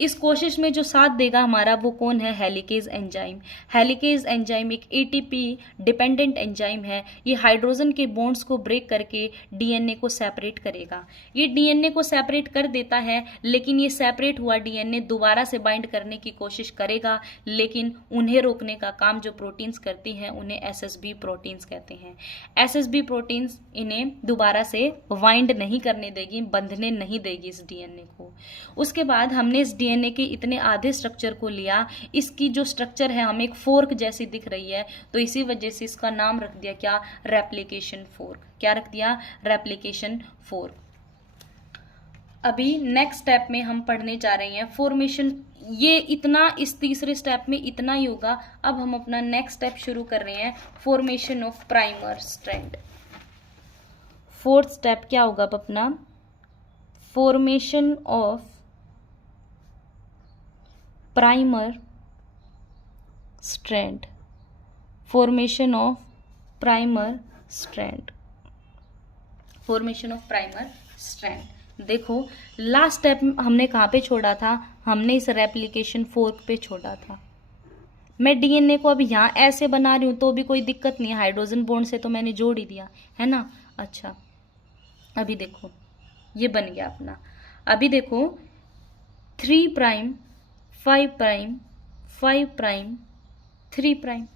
इस कोशिश में जो साथ देगा हमारा वो कौन है, हेलिकेज एंजाइम। हेलिकेज एंजाइम एक एटीपी डिपेंडेंट एंजाइम है। ये हाइड्रोजन के बॉन्ड्स को ब्रेक करके डीएनए को सेपरेट करेगा। ये डीएनए को सेपरेट कर देता है, लेकिन ये सेपरेट हुआ डीएनए दोबारा से बाइंड करने की कोशिश करेगा, लेकिन उन्हें रोकने का काम जो प्रोटीन्स करती हैं उन्हें एसएसबी प्रोटीन्स कहते हैं। एसएसबी प्रोटीन्स इन्हें दोबारा से बाइंड नहीं करने देगी, बंधने नहीं देगी इस डीएनए को। उसके बाद हमने इस डीएनए के इतने आधे स्ट्रक्चर को लिया, इसकी जो स्ट्रक्चर है हमें एक फोर्क जैसी दिख रही है, तो इसी वजह से इसका नाम रख दिया क्या, रेप्लिकेशन फोर्क। क्या रख दिया, रेप्लिकेशन फोर्क। अभी नेक्स्ट स्टेप में हम पढ़ने जा रहे हैं फॉर्मेशन। ये इतना इस तीसरे स्टेप में इतना ही होगा। अब हम अपना नेक्स्ट स्टेप शुरू कर रहे हैं, formation of primer strand. Fourth step क्या होगा अब अपना, formation of primer strand. Formation of primer strand. Formation of primer strand. देखो लास्ट स्टेप हमने कहाँ पे छोड़ा था, हमने इस रेप्लिकेशन फोर्क पे छोड़ा था। मैं डीएनए को अब यहाँ ऐसे बना रही हूँ तो भी कोई दिक्कत नहीं है, हाइड्रोजन बॉन्ड से तो मैंने जोड़ ही दिया है ना। अच्छा अभी देखो ये बन गया अपना। अभी देखो 3 प्राइम 5 प्राइम 5 प्राइम 3 प्राइम,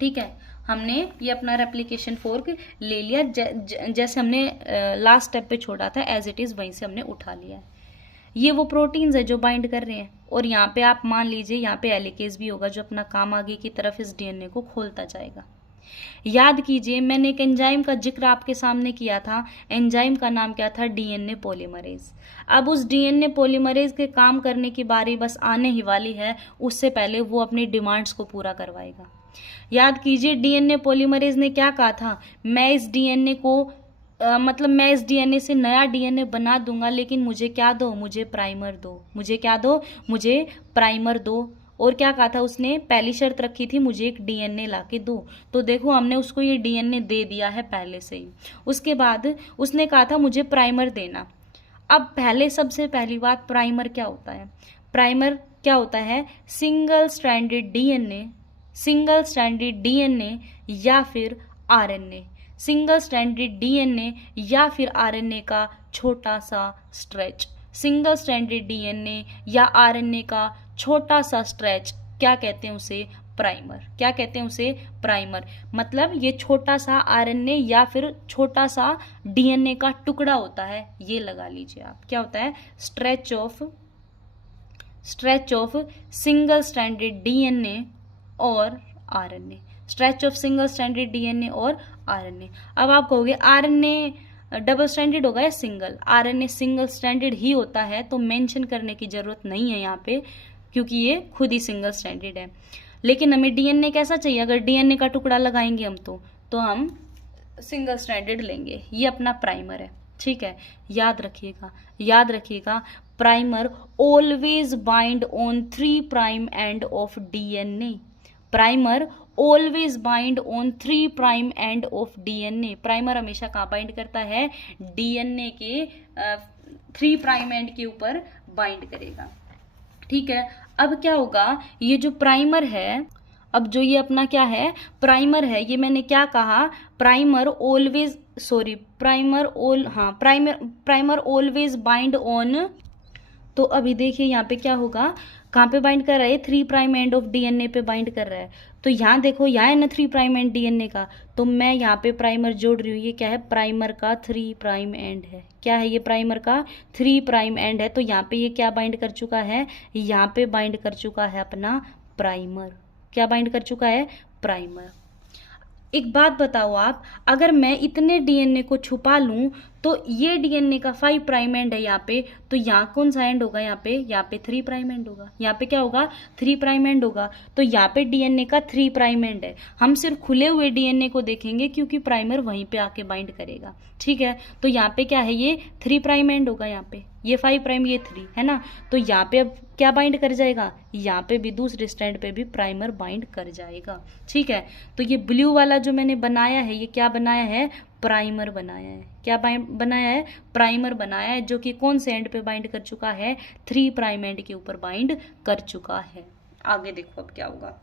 ठीक है। हमने ये अपना रेप्लिकेशन फोर्क ले लिया, जैसे हमने लास्ट स्टेप पे छोड़ा था एज इट इज़ वहीं से हमने उठा लिया है। ये वो प्रोटीन्स है जो बाइंड कर रहे हैं, और यहाँ पे आप मान लीजिए यहाँ पे एलिकेज भी होगा जो अपना काम आगे की तरफ इस डीएनए को खोलता जाएगा। याद कीजिए मैंने एक एंजाइम का जिक्र आपके सामने किया था, एंजाइम का नाम क्या था, डीएनए पॉलीमरेज। अब उस डीएनए पॉलीमरेज के काम करने की बारी बस आने ही वाली है, उससे पहले वो अपनी डिमांड्स को पूरा करवाएगा। याद कीजिए डीएनए पॉलीमरेज ने क्या कहा था, मैं इस डीएनए को मैं इस डीएनए से नया डीएनए बना दूंगा, लेकिन मुझे क्या दो, मुझे प्राइमर दो। मुझे क्या दो, मुझे प्राइमर दो। और क्या कहा था उसने, पहली शर्त रखी थी मुझे एक डीएनए ला के दो। तो देखो हमने उसको ये डीएनए दे दिया है पहले से ही। उसके बाद उसने कहा था मुझे प्राइमर देना। अब पहले सबसे पहली बात, प्राइमर क्या होता है। प्राइमर क्या होता है, single stranded DNA, single stranded DNA या फिर आरएनए, सिंगल स्ट्रैंडेड डीएनए या फिर आरएनए का छोटा सा स्ट्रेच। सिंगल स्ट्रैंडेड डीएनए या आरएनए का छोटा सा स्ट्रेच क्या कहते हैं उसे, प्राइमर। क्या कहते हैं उसे, प्राइमर। मतलब ये छोटा सा आरएनए या फिर छोटा सा डीएनए का टुकड़ा होता है, ये लगा लीजिए आप। क्या होता है, stretch of single stranded DNA और RNA, stretch of single stranded DNA और आरएनए। अब आप कहोगे आरएनए डबल स्ट्रैंडेड होगा या सिंगल, आरएनए सिंगल स्ट्रैंडेड ही होता है, तो मेंशन करने की जरूरत नहीं है यहाँ पे, क्योंकि ये खुद ही सिंगल स्ट्रैंडेड है। लेकिन हमें डीएनए कैसा चाहिए, अगर डीएनए का टुकड़ा लगाएंगे हम तो हम सिंगल स्ट्रैंडेड लेंगे। ये अपना प्राइमर है, ठीक है। याद रखिएगा primer always bind on 3 prime end of DNA. Primer always bind on 3 prime end of DNA. Primer हमेशा कहाँ बाइंड करता है, डीएनए के 3 प्राइम एंड के ऊपर बाइंड करेगा, ठीक है। अब क्या होगा, ये जो प्राइमर है, अब जो ये अपना क्या है, प्राइमर है, ये मैंने क्या कहा, प्राइमर ऑलवेज बाइंड ऑन। तो अभी देखिए यहाँ पे क्या होगा, कहाँ पे बाइंड कर रहा है, 3 प्राइम एंड ऑफ डीएनए पे बाइंड कर रहा है। तो यहाँ देखो, यहाँ है ना 3 प्राइम एंड डीएनए का, तो मैं यहाँ पे प्राइमर जोड़ रही हूँ। ये क्या है, प्राइमर का 3 प्राइम एंड है। क्या है ये, प्राइमर का 3 प्राइम एंड है। तो यहाँ पे ये क्या बाइंड कर चुका है, यहाँ पे बाइंड कर चुका है अपना प्राइमर। क्या बाइंड कर चुका है, प्राइमर। एक बात बताओ आप, अगर मैं इतने डीएनए को छुपा लूं तो ये डीएनए का 5 प्राइम एंड है यहाँ पे, तो यहाँ कौन सा एंड होगा, यहाँ पे 3 प्राइम एंड होगा। यहाँ पे क्या होगा, 3 प्राइम एंड होगा। तो यहाँ पे डीएनए का 3 प्राइम एंड है। हम सिर्फ खुले हुए डीएनए को देखेंगे क्योंकि प्राइमर वहीं पे आके बाइंड करेगा, ठीक है। तो यहाँ पे क्या है, ये 3 प्राइम एंड होगा यहाँ पे, ये 5 प्राइम, ये 3 है ना। तो यहाँ पे अब क्या बाइंड कर जाएगा, यहाँ पे भी दूसरे स्टैंड पे भी प्राइमर बाइंड कर जाएगा। ठीक है, तो ये ब्लू वाला जो मैंने बनाया है, ये क्या बनाया है, प्राइमर बनाया है। क्या बनाया है, प्राइमर बनाया है, जो कि कौन से एंड पे बाइंड कर चुका है, 3 प्राइम एंड के ऊपर बाइंड कर चुका है। आगे देखो अब क्या होगा।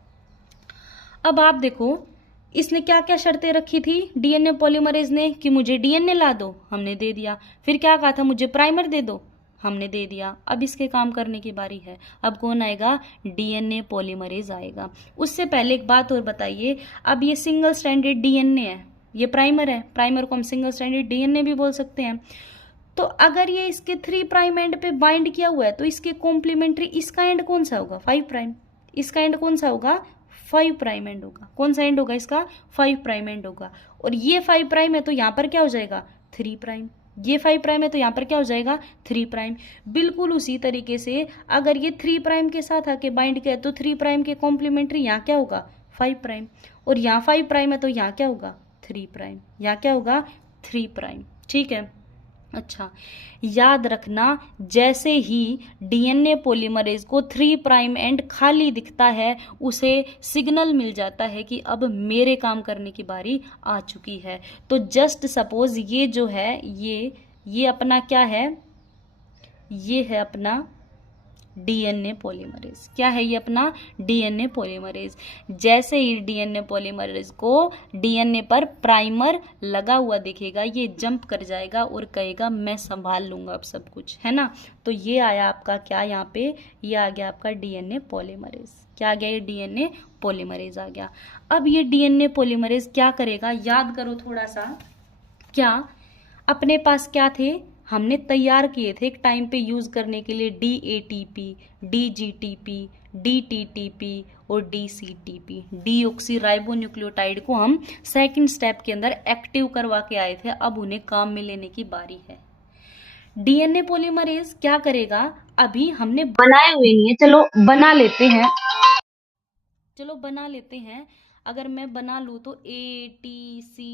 अब आप देखो इसने क्या क्या शर्तें रखी थी डीएनए पॉलीमरेज ने, कि मुझे डीएनए ला दो, हमने दे दिया। फिर क्या कहा था, मुझे प्राइमर दे दो, हमने दे दिया। अब इसके काम करने की बारी है। अब कौन आएगा, डीएनए पॉलीमरेज आएगा। उससे पहले एक बात और बताइए, अब ये सिंगल स्ट्रैंडेड डीएनए है, ये प्राइमर है, प्राइमर को हम सिंगल स्ट्रैंडेड डीएनए भी बोल सकते हैं। तो अगर ये इसके 3 प्राइम एंड पे बाइंड किया हुआ है, तो इसके कॉम्प्लीमेंट्री इसका एंड कौन सा होगा, 5 प्राइम। इसका एंड कौन सा होगा, 5 प्राइम एंड होगा। कौन सा एंड होगा इसका, 5 प्राइम एंड होगा। और ये 5 प्राइम है तो यहाँ पर क्या हो जाएगा, 3 प्राइम। ये 5 प्राइम है तो यहाँ पर क्या हो जाएगा, 3 प्राइम। बिल्कुल उसी तरीके से अगर ये 3 प्राइम के साथ आके बाइंड किया तो 3 प्राइम के कॉम्प्लीमेंट्री यहाँ क्या होगा, 5 प्राइम। और यहाँ 5 प्राइम है तो यहाँ क्या होगा, 3 प्राइम। यहाँ क्या होगा, 3 प्राइम। ठीक है, अच्छा याद रखना, जैसे ही डीएनए पॉलीमरेज को 3 प्राइम एंड खाली दिखता है, उसे सिग्नल मिल जाता है कि अब मेरे काम करने की बारी आ चुकी है। तो जस्ट सपोज ये जो है, ये अपना क्या है, ये है अपना डीएनए पॉलीमरेज। क्या है ये, अपना डीएनए पॉलीमरेज। जैसे ही डीएनए पॉलीमरेज को डीएनए पर प्राइमर लगा हुआ दिखेगा, ये जंप कर जाएगा और कहेगा मैं संभाल लूंगा अब सब कुछ, है ना। तो ये आया आपका क्या, यहाँ पे ये आ गया आपका डीएनए पॉलीमरेज। क्या आ गया, ये डीएनए पॉलीमरेज आ गया। अब ये डीएनए पॉलीमरेज क्या करेगा, याद करो थोड़ा सा। क्या अपने पास क्या थे, हमने तैयार किए थे एक टाइम पे यूज करने के लिए DATP, DGTP, DTTP और DCTP, डीऑक्सी राइबो न्यूक्लियोटाइड को हम सेकंड स्टेप के अंदर एक्टिव करवा के आए थे। अब उन्हें काम में लेने की बारी है। डीएनए पॉलीमरेज क्या करेगा, अभी हमने बनाए हुए नहीं है, चलो बना लेते हैं, चलो बना लेते हैं। अगर मैं बना लूँ तो ATCGTTACT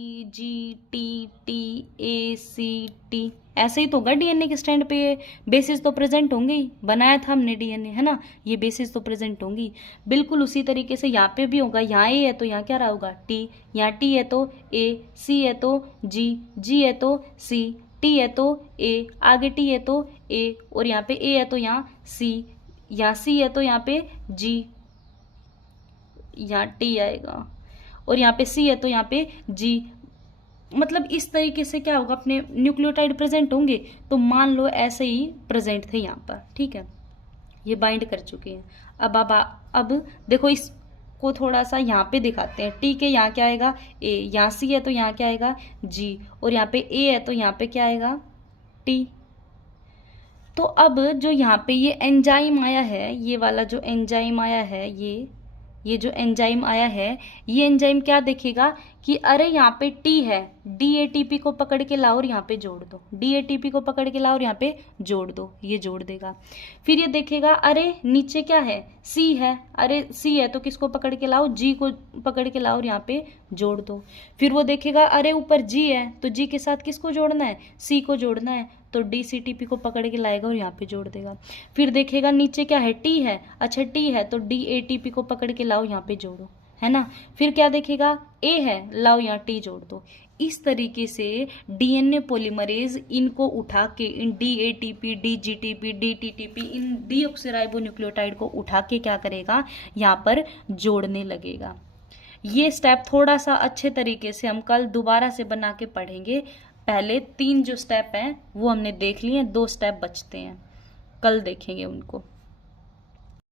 ऐसे ही तो होगा डीएनए के स्टैंड पे, बेसिस तो प्रेजेंट होंगे ही, बनाया था हमने डीएनए, है ना, ये बेसिस तो प्रेजेंट होंगी। बिल्कुल उसी तरीके से यहाँ पे भी होगा, यहाँ ए है तो यहाँ क्या रहा होगा, टी, यहाँ टी है तो ए, सी है तो जी, जी है तो सी, टी है तो ए, आगे टी है तो ए, और यहाँ पे ए है तो यहाँ सी, यहाँ सी है तो यहाँ पे जी, यहाँ टी आएगा, और यहाँ पे सी है तो यहाँ पे जी। मतलब इस तरीके से क्या होगा, अपने न्यूक्लियोटाइड प्रेजेंट होंगे, तो मान लो ऐसे ही प्रेजेंट थे यहाँ पर। ठीक है, ये बाइंड कर चुके हैं। अब देखो इसको थोड़ा सा यहाँ पे दिखाते हैं। टी के यहाँ क्या आएगा, ए, यहाँ सी है तो यहाँ क्या आएगा, जी, और यहाँ पे ए है तो यहाँ पे क्या आएगा, टी। तो अब जो यहाँ पे ये एंजाइम आया है, ये वाला जो एंजाइम आया है, ये जो एंजाइम आया है, ये एंजाइम क्या देखेगा कि अरे यहाँ पे टी है, DATP को पकड़ के लाओ और यहाँ पे जोड़ दो, DATP को पकड़ के लाओ और यहाँ पे जोड़ दो, ये जोड़ देगा। फिर ये देखेगा अरे नीचे क्या है, C है, अरे C है तो किसको पकड़ के लाओ, G को पकड़ के लाओ और यहाँ पे जोड़ दो। फिर वो देखेगा अरे ऊपर G है तो G के साथ किसको जोड़ना है, C को जोड़ना है, तो DCTP को पकड़ के लाएगा और यहाँ पे जोड़ देगा। फिर देखेगा नीचे क्या है, T है, अच्छा T है तो DATP को पकड़ के लाओ यहाँ पे जोड़ो, है ना। फिर क्या देखेगा, A है, लाओ यहाँ T जोड़ दो। इस तरीके से डीएनए पॉलीमरेज इनको उठा के, इन DATP, DGTP, DTTP, इन डीऑक्सीराइबोन्यूक्लियोटाइड को उठा के क्या करेगा, यहाँ पर जोड़ने लगेगा। ये स्टेप थोड़ा सा अच्छे तरीके से हम कल दोबारा से बना के पढ़ेंगे। पहले 3 जो स्टेप हैं वो हमने देख लिए हैं, 2 स्टेप बचते हैं, कल देखेंगे उनको।